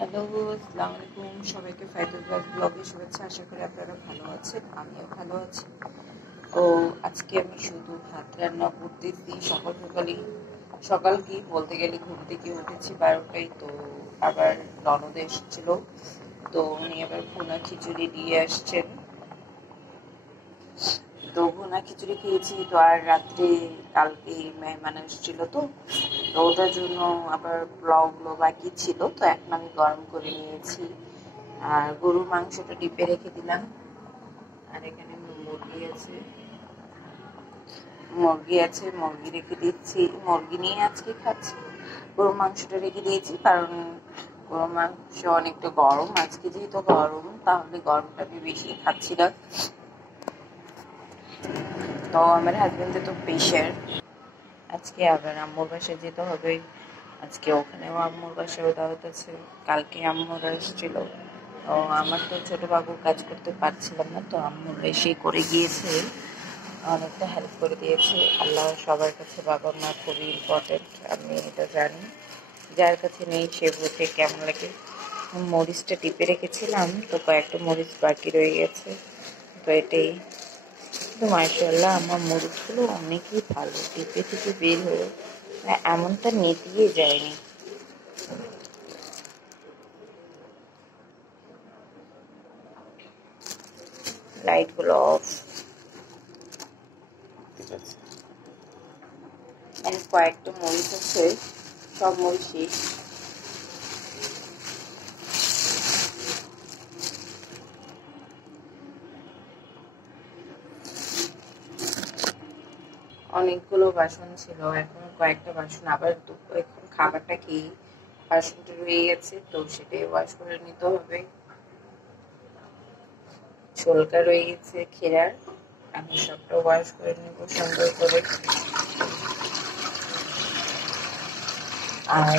Hello, আসসালামু আলাইকুম। সবাইকে ফাইদুল ব্লগে শুভেচ্ছা। আশা করি আপনারা ভালো আছেন, আমিও ভালো আছি। তো আজকে আমি শুধু ভাত রান্না করতেছি। সকাল কি বলতে গেলে ঘুম থেকে উঠেছি 12টায়। তো আবার ননদ এসেছিল, তো উনি আবার ভুনা খিচুড়ি দিয়ে আসছেন। তো ভুনা খিচুড়ি খেয়েছি। তো আর রাত্রে কালকে মেহমান এসেছিল, তো ওটার জন্য আবার পোলাওগুলো বাকি ছিল, তো এখন আমি গরম করে নিয়েছি। আর গরুর মাংসটা ডিপে রেখে দিলাম। আর এখানে মুরগি রেখে দিচ্ছি। মুরগি নিয়ে আজকে খাচ্ছি। গরুর মাংসটা রেখে দিয়েছি কারণ গরুর মাংস অনেকটা গরম। আজকে যেহেতু গরম, তাহলে গরমটা আমি বেশি খাচ্ছি না। তো আমার হাজবেন্ডের তো প্রেশার। আজকে আবার আম্মুর বাসায় যেতে হবে। আজকে ওখানেও আম্মুর বাসায় দাওয়াত আছে। কালকে আম্মুরা এসেছিল। তো আমার তো ছোট বাবু কাজ করতে পারছিলাম না, তো আম্মুর এসে করে গিয়েছে, অনেকটা হেল্প করে দিয়েছে। আল্লাহ সবার কাছে বাবা মা খুবই ইম্পর্টেন্ট, আমি এটা জানি। যার কাছে নেই সে বুঝে কেমন লাগে। মরিচটা টিপে রেখেছিলাম, তো কয়েকটা মরিচ বাকি রয়ে গেছে, তো এটাই। তো মাশাআল্লাহ আমার মরিচগুলো অনেকই ভালো, টিপে টিপে বের হয়ে এমনটা নেতিয়ে যায়নি। লাইটগুলো অফ। কয়েকটা মরিচ আছে, সব মরিচ শেষ। অনেকগুলো বাসন ছিল, এখন কয়েকটা বাসন আবার এখন খাবারটা খেয়ে বাসনটা রয়ে গেছে, তো সেটাই ওয়াশ করে নিতে হবে। ছোলকা রয়ে গেছে খেরার, আমি সবটা ওয়াশ করে নিব সুন্দর করে। আর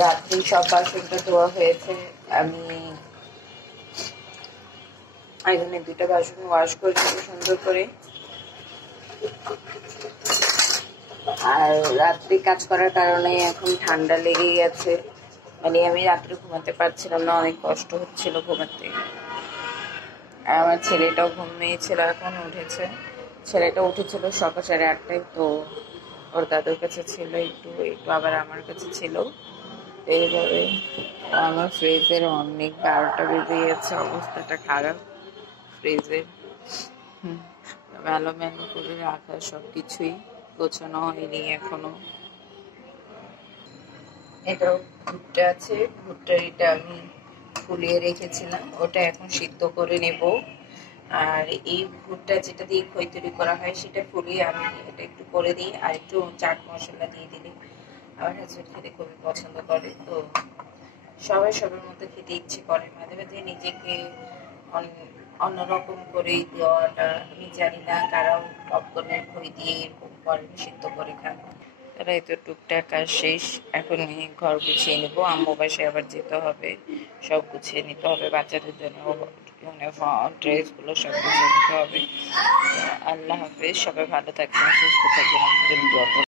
রাত্রি সব বাসনটা ধোয়া হয়েছে। আমি এখানে 2টা বাসন ওয়াশ করে নিব সুন্দর করে। আর রাত্রি কাজ করার কারণে এখন ঠান্ডা লেগে গেছে, মানে আমি রাত্রে ঘুমাতে পারছিলাম না, অনেক কষ্ট হচ্ছিল ঘুমাতে। আর আমার ছেলেটাও ঘুমিয়েছিল, এখন উঠেছে। ছেলেটা উঠেছিল সকাল 8:30টায়, তো ওর দাদুর কাছে ছিল, একটু একটু আবার আমার কাছে ছিল। এইভাবে আমার ফ্রিজের অনেক 12টা বেজে গেছে, অবস্থাটা খারাপ ফ্রিজের। মেলো করে রাখা, সবকিছুই গোছানো হয়নি এখনো। এটাও ভুট্টা আছে, ভুট্টাটা আমি ফুলিয়ে রেখেছিলাম, ওটা এখন সিদ্ধ করে নেব। আর এই ভুট্টা যেটা দিয়ে খই তৈরি করা হয়, সেটা ফুলিয়ে আমি এটা একটু করে দিই, আর একটু চাট মশলা দিয়ে দিলে আমার হাজবেন্ড খেতে খুবই পছন্দ করে। তো সবাই সবার মধ্যে খেতে ইচ্ছে করে, মাঝে মাঝে নিজেকে অন্যরকম করে দেওয়াটা, আমি জানি না কারাও পপকর্নের খই দিয়ে এরকম করেন, সিদ্ধ করে খান। তারা তো টুকটাক কাজ শেষ, এখন ঘর গুছিয়ে নেবো। আম্মু বাসায় আবার যেতে হবে, সব গুছিয়ে নিতে হবে, বাচ্চাদের জন্য ইউনিফর্ম ড্রেসগুলো সব গুছিয়ে নিতে হবে। আল্লাহ হাফেজ, সবাই ভালো থাকবেন, সুস্থ থাকবেন,